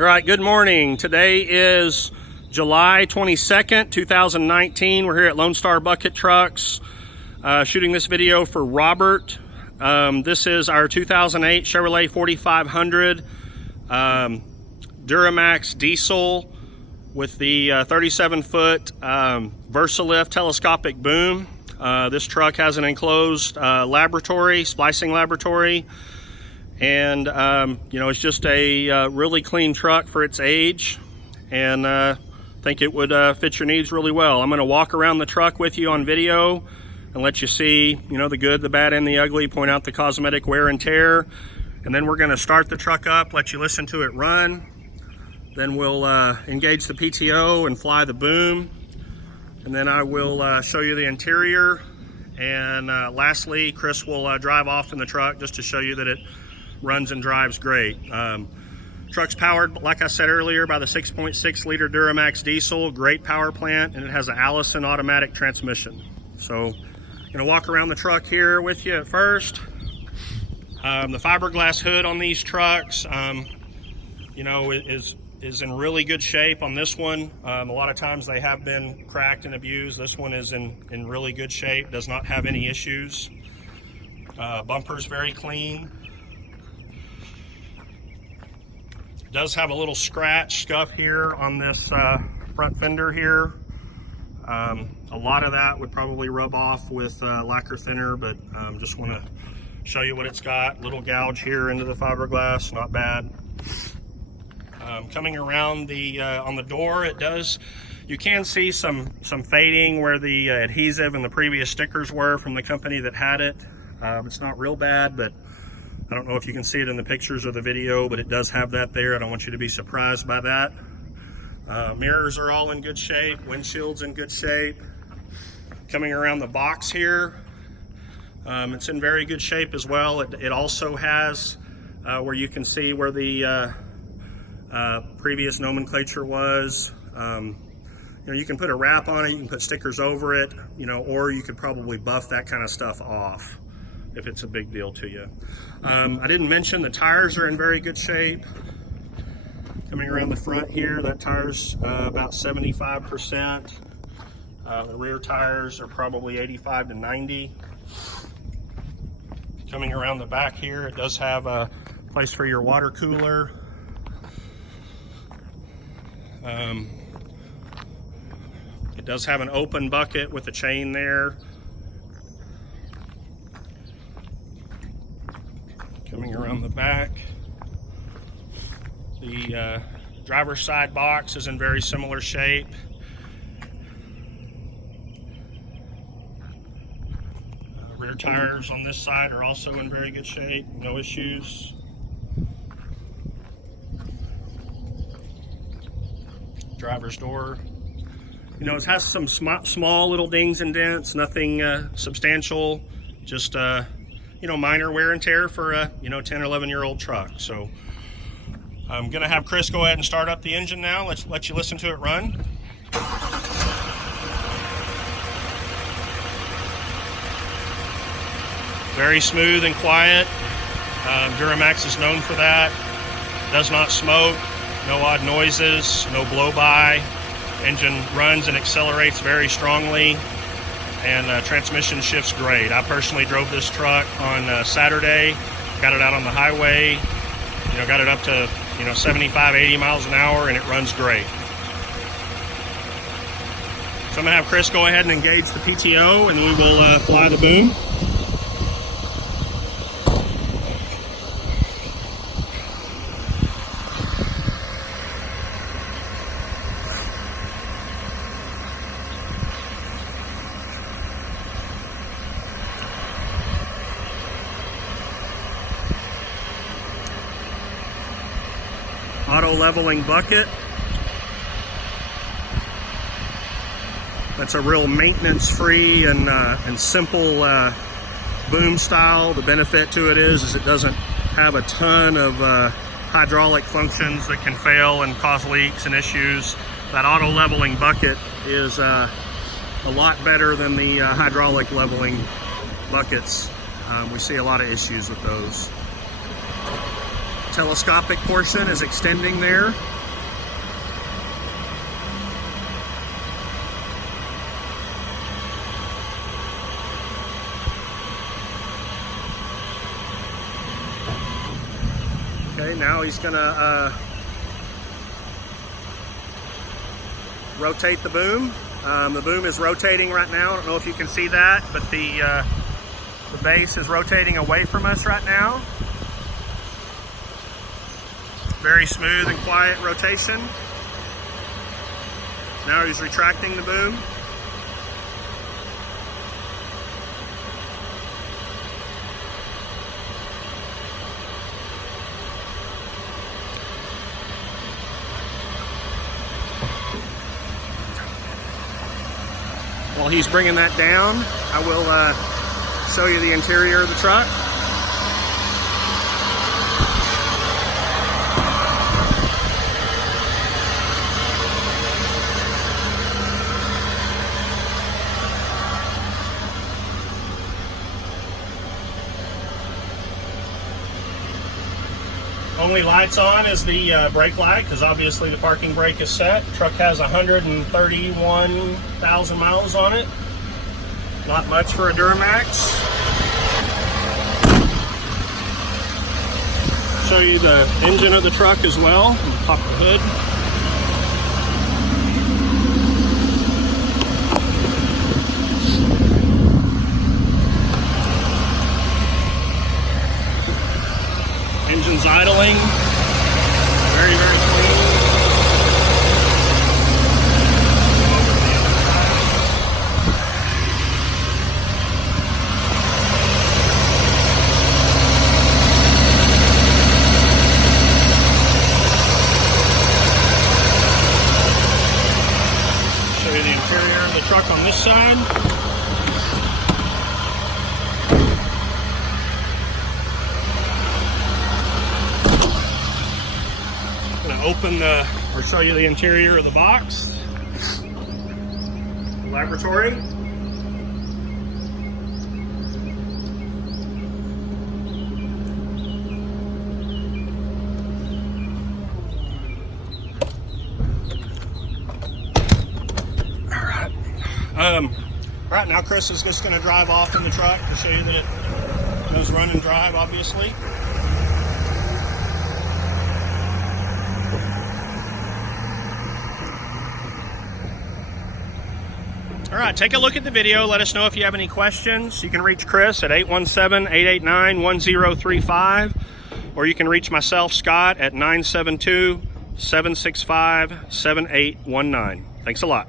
All right, good morning. Today is July 22nd, 2019. We're here at Lonestar Bucket Trucks shooting this video for Robert. This is our 2008 Chevrolet 4500 Duramax diesel with the 37-foot Versalift telescopic boom. This truck has an enclosed splicing laboratory. And, it's just a really clean truck for its age, and I think it would fit your needs really well. I'm going to walk around the truck with you on video and let you see, the good, the bad, and the ugly, point out the cosmetic wear and tear. And then we're going to start the truck up, let you listen to it run. Then we'll engage the PTO and fly the boom. And then I will show you the interior. And lastly, Chris will drive off in the truck just to show you that it runs and drives great. Truck's powered, like I said earlier, by the 6.6 liter Duramax diesel, great power plant, and it has an Allison automatic transmission. So I'm gonna walk around the truck here with you at first. The fiberglass hood on these trucks, is in really good shape on this one. A lot of times they have been cracked and abused. This one is in really good shape, does not have any issues. Bumper's very clean. Does have a little scratch scuff here on this front fender here. A lot of that would probably rub off with lacquer thinner, but just want to show you what it's got. Little gouge here into the fiberglass, not bad. Coming around the on the door, you can see some fading where the adhesive and the previous stickers were from the company that had it. It's not real bad, but I don't know if you can see it in the pictures or the video, but it does have that there. I don't want you to be surprised by that. Mirrors are all in good shape. Windshield's in good shape. Coming around the box here, it's in very good shape as well. It also has where you can see where the previous nomenclature was. You can put a wrap on it, you can put stickers over it, or you could probably buff that kind of stuff off if it's a big deal to you. I didn't mention the tires are in very good shape. Coming around the front here, that tire's about 75%. The rear tires are probably 85 to 90. Coming around the back here, it does have a place for your water cooler. It does have an open bucket with a chain there. Coming around the back, the driver's side box is in very similar shape. Rear tires on this side are also in very good shape, no issues. Driver's door, it has some small little dings and dents, nothing substantial, just minor wear and tear for a 10 or 11-year-old truck. So I'm gonna have Chris go ahead and start up the engine now. Let's let you listen to it run. Very smooth and quiet. Duramax is known for that. Does not smoke, no odd noises, no blow by. Engine runs and accelerates very strongly, and transmission shifts great. I personally drove this truck on Saturday, got it out on the highway, got it up to 75, 80 miles an hour, and it runs great. So I'm gonna have Chris go ahead and engage the PTO, and we will fly the boom. Auto leveling bucket. That's a real maintenance-free and simple boom style. The benefit to it is it doesn't have a ton of hydraulic functions that can fail and cause leaks and issues. That auto leveling bucket is a lot better than the hydraulic leveling buckets. We see a lot of issues with those. telescopic portion is extending there. Okay, now he's gonna rotate the boom. The boom is rotating right now. I don't know if you can see that, but the base is rotating away from us right now. Very smooth and quiet rotation. Now he's retracting the boom. While he's bringing that down, I will show you the interior of the truck. Only lights on is the brake light, because obviously the parking brake is set. The truck has 131,000 miles on it. Not much for a Duramax. Show you the engine of the truck as well. Pop the hood. Engine's idling. Very, very clean. Over to the other side. Show you the interior of the truck on this side. Open or show you the interior of the box. Laboratory. All right, now Chris is just going to drive off in the truck to show you that it knows run and drive, obviously. All right, take a look at the video. Let us know if you have any questions. You can reach Chris at 817-889-1035, or you can reach myself, Scott, at 972-765-7819. Thanks a lot.